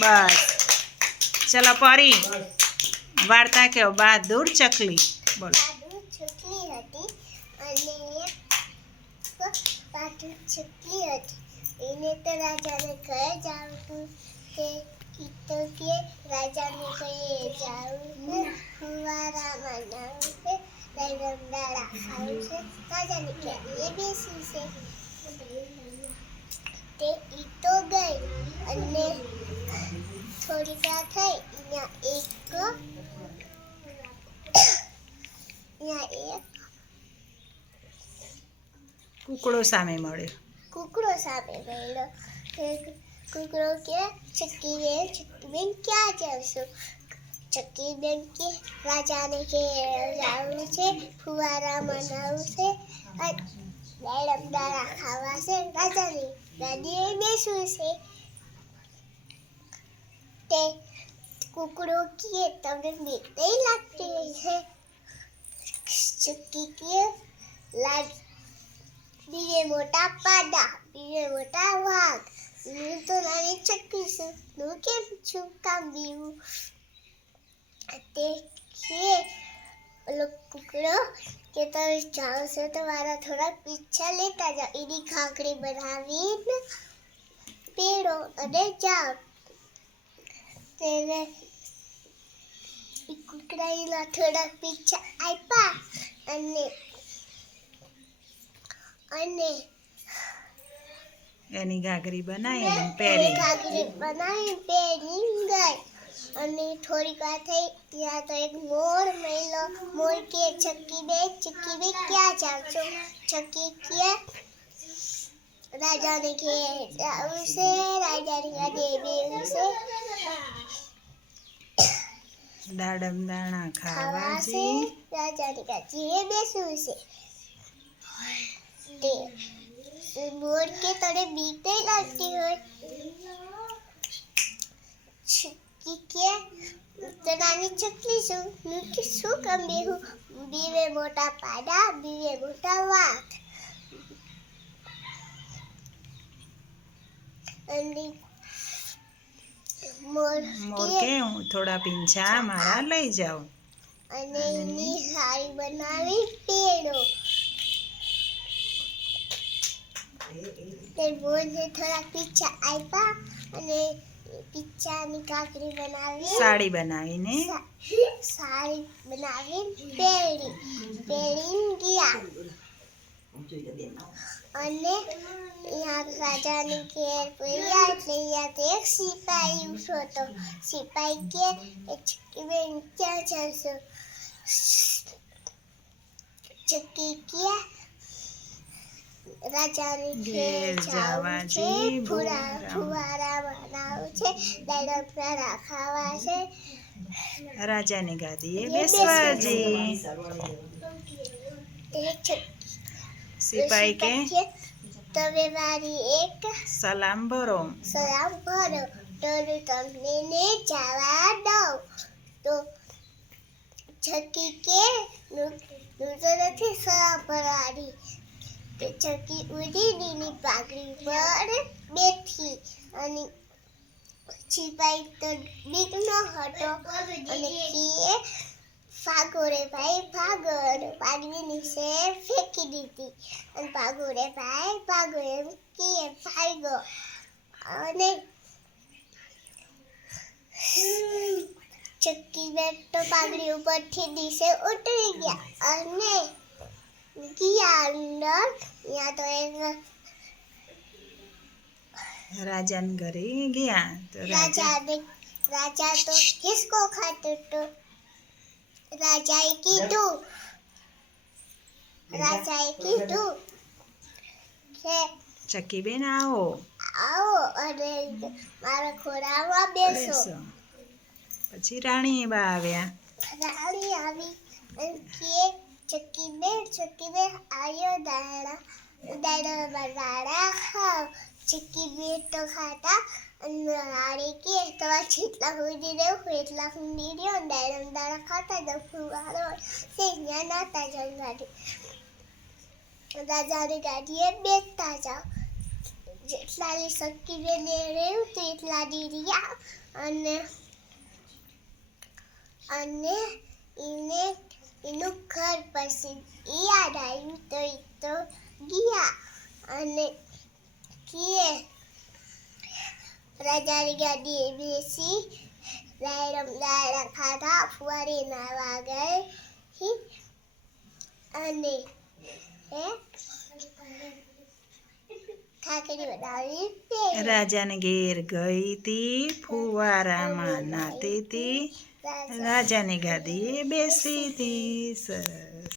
બસ ચલો પરી વાર્તા કહો. બહાદુર ચકલી. બોલો. બહાદુર ચકલી હતી અને બહાદુર ચકલી હતી. એને તો રાજાને ઘરે જવું તો કે રાજાને ઘરે જવું છે, ફુવારામાં નાવું છે, રમદાડા ખાવું છે, રાજાની કેરીએ બેસવું છે. તે ઈ તો ગઈ અને થોડી વાર થઈ અહીંયા એક કૂકડો સામે મળ્યો. કૂકડો સામે મળ્યો. કૂકડો કે ચક્કીબેન ક્યાં જશો? ચક્કીબેન કે રાજાને કે જવું છે, ફુવારામાં નાવું છે, રમદાડા ખાવા છે, રાજાની ગાદીએ બેસવું છે. તે કૂકડો કે તમને બીક નહીં લાગતી છે? ચક્કી કે બીજે મોટા પાડા, બીજે મોટા વાઘ, હું તો નાની ચક્કી છું, હું કેમ છું કામ બીવું? તે કે ઓલો કૂકડો કે તમે જાઓ છો તો મારા થોડા પીછા લેતા જાઓ, એની ખાખડી બનાવીને પેડો અને જાઓ. તેને કૂકડાઈના થોડા પીછા આપ્યા અને એની ઘાઘરી બનાવીને પહેરી. ગઈ અને થોડીક વાર થઈ ત્યાં તો એક મોર મળ્યો. મોર કે ચક્કીબેન ક્યાં જાવ છો? ચક્કી કે રાજાને ઘેર જવું છે, રાજાની ગાદીએ બેસવું છે, દાડમ દાણા ખાવા છે, છે, રાજાની ગાદીએ બેસવું છે. તે મોર કે તને બીક નહીં લાગતી હોય? ચક્કી કે તો નાની ચકલી છું, હું કે શું કામ બેહું? બીવે મોટા પાડા, બીવે મોટા વાઘ, અને મોર કે હું થોડા પીંછા મારા લઈ જાઉં. અને એની સારી બનાવી પેડો. તે મોરને થોડા પીછા આપ્યા અને પીછાની કાકરી બનાવી સાડી બનાવીને પહેરીને ગયા. અને રાજાની ઘેર પડ્યા એટલે અહીંયા તો એક સિપાહી ઉઠો હતો. સિપાહી કે ચક્કીબેન ક્યાં જશો? ચક્કી કે રાજાની ઘેર જવું છે, ફુવારામાં નાવું છે, દાડા ખાવા છે, રાજાની ગાદીએ બેસવાજી. સિપાહી કે તમે મારી એક સલામ ભરો તો તમને જવા દઉં. તો ચક્કી કે હું તો નથી સલામ ભરવાની. તે ચક્કી ઉડીની પાઘડી પર બેઠી અને સિપાહી તો બીક ન હતો અને કે ભાગો રે ભાઈ ભાગો, અને પાઘડી નીચે ફેંકી દીધી અને ભાગો રે ભાઈ ભાગો એમ કે ભાગો. અને ચક્કીબેન તો પાઘડી ઉપરથી નીચે ઉતરી ગયા અને ગયા અંદર. ત્યાં તો એક રાજાને ઘરે ગયા તો રાજા તો હિસકો ખાતો હતો. રાજાએ કીધું કે ચક્કીબેન આવો અને મારા ખોળામાં બેસો. પછી રાણી બા આવ્યા. રાણી આવી અને કે ચક્કીબેન આવ્યો દાડા ખાવ. ચક્કીબેન તો ખાતા અને રાણી કે તમારે જેટલા સુધી રહેવું એટલા સુધી રહ્યો, દાડા ખાતા તો ફુવારો ત્યાં નાતા જાવ. રાજાની ગાદીએ બેસતા જાઓ. જેટલાની સક્કી બેને રહ્યું તો એટલા દી રહ્યા અને એને એનું ઘર પછી યાદ આવ્યું તો એ તો ગયા અને કીએ રાજાની ગાડીએ બેસી દાયડા ખાધા ફુવારી નાવા ગઈ અને ખાખરી બનાવી રાજાને ઘેર ગઈ તી, ફુવારામાં નાતી તી, રાજાની ગાદીએ બેસી તી. સરસ.